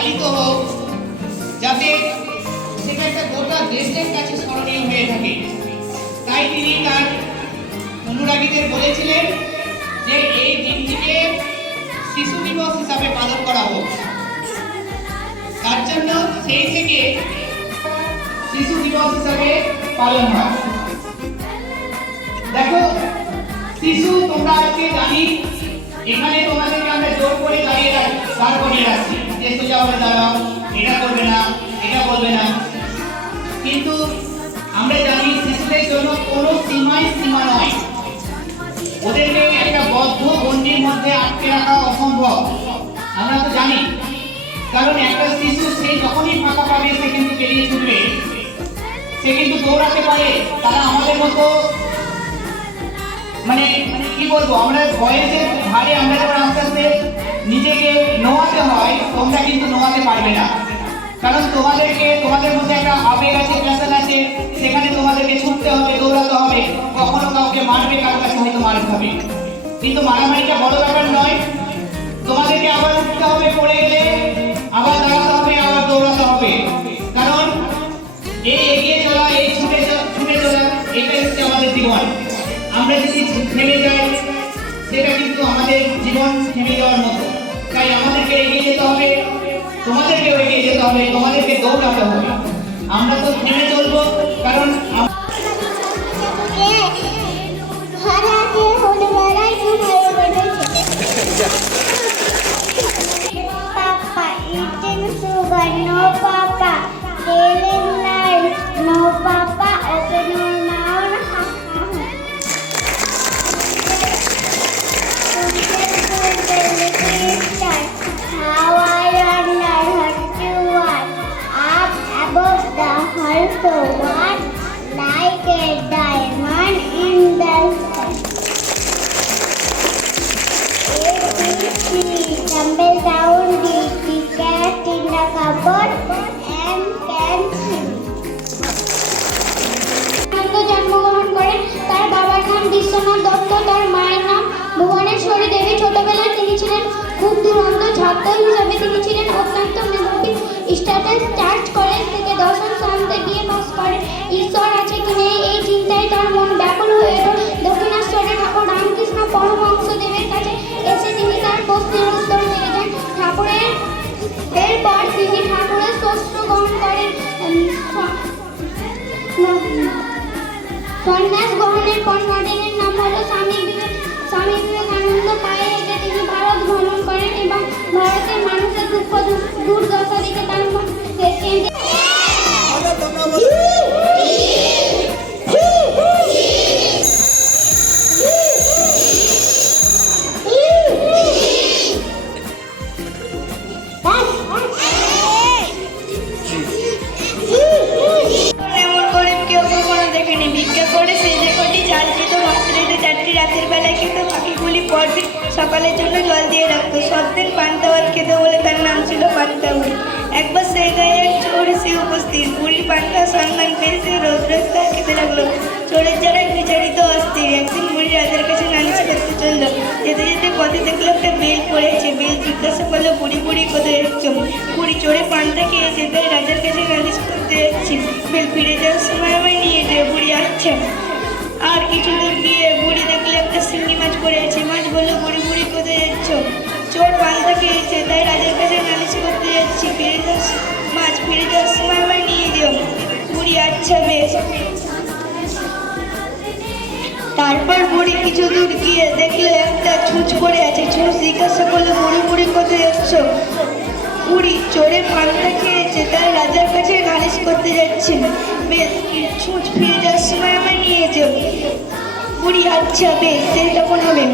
পালিত হোক, যাতে সেটা একটা গোটা দেশের কাছে স্মরণীয় হয়ে থাকে। তাই তিনি তার অনুরাগীদের বলেছিলেন যে এই দিনটিকে শিশু দিবস হিসাবে পালন করা হোক। তার জন্য সেই থেকে শিশু দিবস হিসাবে পালন হয়। দেখো শিশু, তোমরা আজকে জানি এখানে তোমাদেরকে আমরা জোর করে দাঁড় করিয়ে রাখছি যে সোজা হয়ে দাঁড়াও, এটা করবে না, এটা বলবে না। কিন্তু আমরা জানি শিশুদের জন্য কোনো সীমা নয়, ওদেরকে একটা বদ্ধ গণ্ডির মধ্যে আটকে রাখা অসম্ভব। আমরা তো জানি, কারণ একটা শিশু সে যখনই ফাঁকা পাবে সে কিন্তু বেরিয়ে ছুটবে, সে কিন্তু দৌড়াতে পারে। তারা আমাদের মতো মানে কি বলবো, আমরা বয়সের ভারে আমরা যখন আস্তে আস্তে নিজেকে নোয়াতে হয়, তোমরা কিন্তু নোয়াতে পারবে না। কারণ তোমাদের মধ্যে একটা আবেগ আছে, প্যাশন আছে, সেখানে তোমাদেরকে ছুটতে হবে, দৌড়াতে হবে। কখনো কাউকে মারবে, কারোর কাছে হয়তো মার খাবে, কিন্তু মারামারিটা বড় ব্যাপার নয়। তোমাদেরকে আবার উঠতে হবে, পড়ে গেলে আবার দাঁড়াতে হবে, আবার দৌড়াতে হবে। কারণ এই এগিয়ে চলা, এই ছুটে চলা, এটাই হচ্ছে আমাদের জীবন। আমরা যদি থেমে যাই, সেটা কিন্তু আমাদের জীবন থেমে যাওয়ার মতো। তাই আমাদেরকে এগিয়ে যেতে হবে, তোমাদেরকেও এগিয়ে যেতে হবে, তোমাদেরকে দৌড়াতে হবে। আমরা তো থেমে চলবো, কারণ No papa, telling lies. No papa, open your mouth. How I wonder what you want. Up above the also what? Like a diamond in the sky. ABC, tumble down the cat in the cupboard and can sing. জন্মগ্রহণ করেন। তার বাবার নাম বিশ্বনাথ দত্ত, তার মায়ের নাম ভুবনেশ্বরী দেবী। ছোটবেলায় তিনি ছিলেন খুব দুরন্ত ছাত্র হিসাবে। তিনি ছিলেন অত্যন্ত মেধাবী। স্ট্যাটাস চার্চ কলেজ থেকে দশম শ্রেণীতে বিএ পাস করেন। ঈশ্বর আছে কি নেই এই চিন্তায় তার মন ব্যাকুল হয়ে এলো। দক্ষিণেশ্বরে ঠাকুর রামকৃষ্ণ পরমহংস দেবের কাছে এসে তিনি তার প্রশ্নের উত্তর পেয়ে যান। এরপর তিনি ঠাকুরের শস্য গ্রহণ করেন। সন্ন্যাস গ্রহণের পর মডেলের নাম হলো স্বামী বিবেকানন্দ। পায়ে হেঁটে তিনি ভারত ভ্রমণ করেন এবং ভারতের মানুষের দুঃখ দুর্দশা দেখে তার মন কেঁদে সকালের জন্য জল দিয়ে রাখতো। সব দিন পান্তা ভাত খেতে বলে তার নাম ছিল পান্তা বুড়ি। একবার সেই গায়ে এক চোর এসে উপস্থিত। বুড়ি পান্তা সন্ধান পেয়ে সে রোজ রোজ তা খেতে লাগলো। চোরের যারা বিচারিত অস্থির। একদিন বুড়ি রাজার কাছে নালিশ করতে চললো। যেতে যেতে পথে দেখলো একটা বেল পড়েছে। বেল জিজ্ঞাসা করলো, বুড়ি কোথায় যাচ্ছ? বুড়ি, চোরে পান্তা খেয়েছে, তাই রাজার কাছে নালিশ করতে যাচ্ছি। বেল ফিরে যাওয়ার সময় আমায় নিয়ে যাবে। বুড়ি, আচ্ছা। আর কিছু দূর গিয়ে বুড়ি দেখলে একটা শিঙি মাছ পড়ে আছে। মাছ বললো, বুড়ি কোথায় যাচ্ছ? চোর পান্তা খেয়েছে, তাই রাজার কাছে নালিশ করতে যাচ্ছি। মাছ ফিরে যাওয়ার সময় আমায় নিয়ে যেও। বুড়ি, আচ্ছা বেশ। তারপর বুড়ি কিছু দূর গিয়ে দেখলে একটা ছুঁচ পড়ে আছে। ছুঁচ জিজ্ঞাসা করলো, বুড়ি কোথায় যাচ্ছ? বুড়ি, চোরে পান্তা খেয়েছে, তাই রাজার কাছে নালিশ করতে যাচ্ছি। বেশ, ছুঁচ ফিরে যাওয়ার সময় আমায় নিয়ে যেও। বুড়ি, আচ্ছা বেশ। সেই তখন হবে